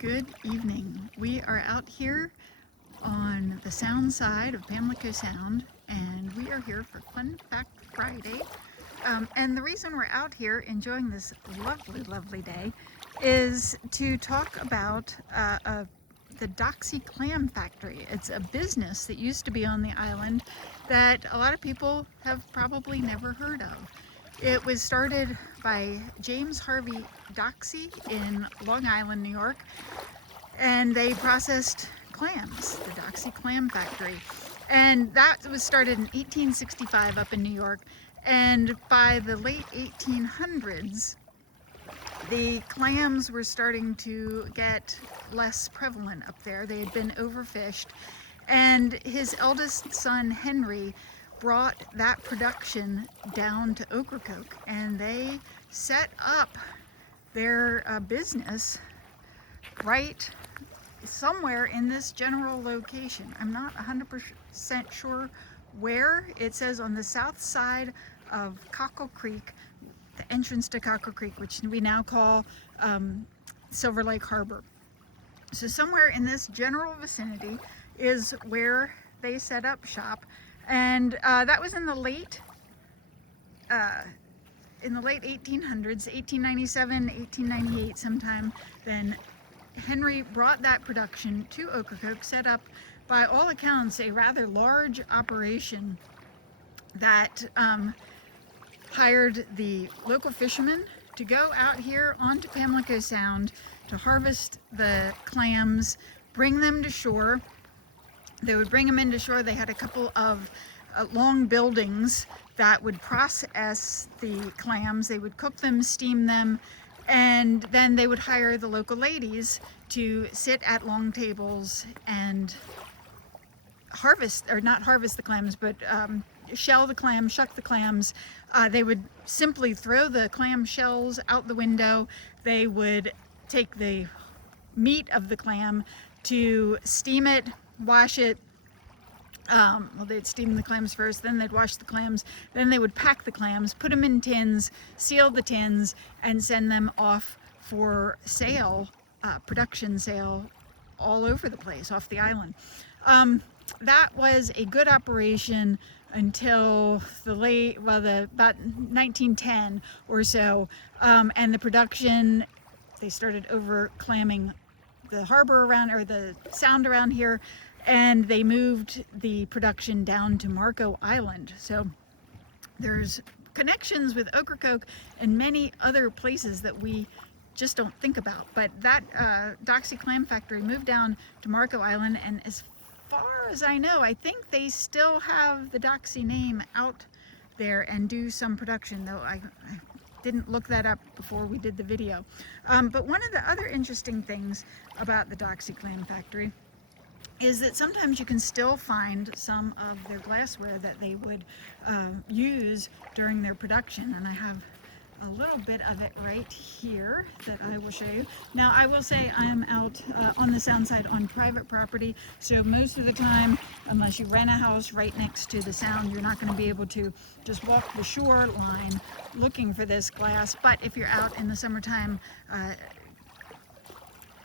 Good evening. We are out here on the Sound side of Pamlico Sound, and we are here for Fun Fact Friday. And the reason we're out here enjoying this lovely day is to talk about the Doxsee Clam Factory. It's a business that used to be on the island that a lot of people have probably never heard of. It was started by James Harvey Doxsee in Long Island, New York, and they processed clams, the Doxsee Clam Factory. And that was started in 1865 up in New York, and by the late 1800s, the clams were starting to get less prevalent up there. They had been overfished, and his eldest son, Henry, brought that production down to Ocracoke, and they set up their business right somewhere in this general location. I'm not 100% sure where. It says on the south side of Cockle Creek, the entrance to Cockle Creek, which we now call Silver Lake Harbor. So somewhere in this general vicinity is where they set up shop. And that was in the late 1800s, 1897, 1898 sometime. Then Henry brought that production to Ocracoke, set up, by all accounts, a rather large operation that hired the local fishermen to go out here onto Pamlico Sound to harvest the clams, bring them to shore. They would bring them into shore. They had a couple of long buildings that would process the clams. They would cook them, steam them, and then they would hire the local ladies to sit at long tables and harvest, or not harvest the clams, but shell the clams, shuck the clams. They would simply throw the clam shells out the window. They would take the meat of the clam to steam it, wash it. Well, they'd steam the clams first, then they'd wash the clams, then they would pack the clams, put them in tins, seal the tins, and send them off for sale, production sale, all over the place, off the island. That was a good operation until about 1910 or so, and the production, they started over clamming the harbor around, or the sound around here, and they moved the production down to Marco Island. So there's connections with Ocracoke and many other places that we just don't think about. But that Doxsee Clam Factory moved down to Marco Island, and as far as I know, I think they still have the Doxsee name out there and do some production, though I didn't look that up before we did the video. But one of the other interesting things about the Doxsee Clam Factory is that sometimes you can still find some of their glassware that they would use during their production, and I have a little bit of it right here that I will show you. Now, I will say I am out on the Sound side on private property, so most of the time, unless you rent a house right next to the Sound, you're not going to be able to just walk the shoreline looking for this glass. But if you're out in the summertime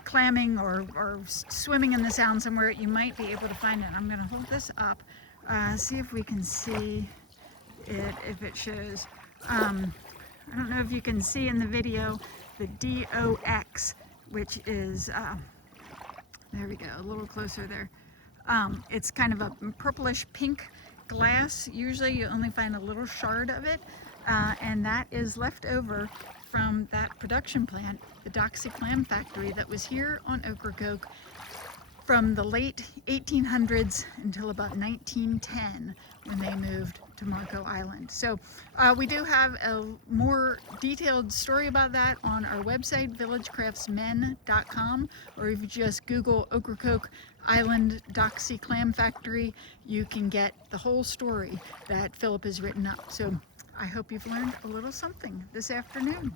clamming or swimming in the Sound somewhere, you might be able to find it. I'm going to hold this up, see if we can see it, if it shows. I don't know if you can see in the video the DOX, which is, there we go, a little closer there. It's kind of a purplish pink glass. Usually you only find a little shard of it, and that is left over from that production plant, the Doxsee Clam Factory, that was here on Ocracoke from the late 1800s until about 1910, when they moved to Marco Island. So we do have a more detailed story about that on our website, villagecraftsmen.com, or if you just Google Ocracoke Island Doxsee Clam Factory, you can get the whole story that Philip has written up. So I hope you've learned a little something this afternoon.